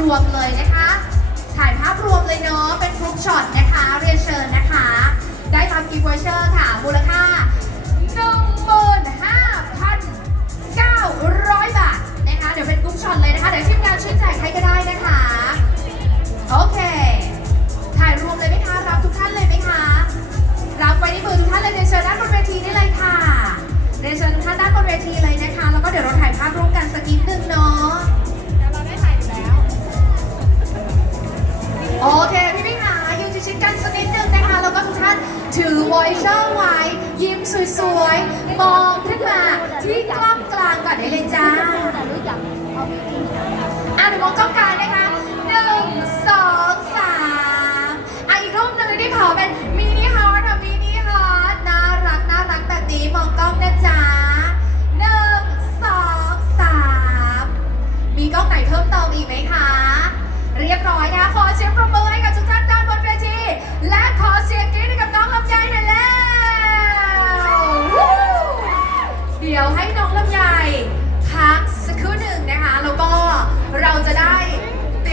รวมเลยนะคะ ถ่ายภาพรวมเลยเนาะ เป็นกรุ๊ปช็อตนะคะ เรียนเชิญนะคะ ได้รับกิฟต์วอเชอร์ค่ะ มูลค่า15,900 บาทนะคะ เดี๋ยวเป็นกรุ๊ปช็อตเลยนะคะ เดี๋ยวทีมงานช่วยแจกให้ก็ได้นะคะ โอเค ถ่ายรวมเลยไหมคะ รับทุกท่านเลยไหมคะ รับไว้ในมือทุกท่านเลยเรียนเชิญด้านบนเวทีได้เลยค่ะ เรียนเชิญทุกท่านด้านบนเวที ถือวอยเชอร์ไว้ ยิ้มสวยๆ มองขึ้นมาที่ก เดี๋ยวให้น้องลำไยพักสักครู่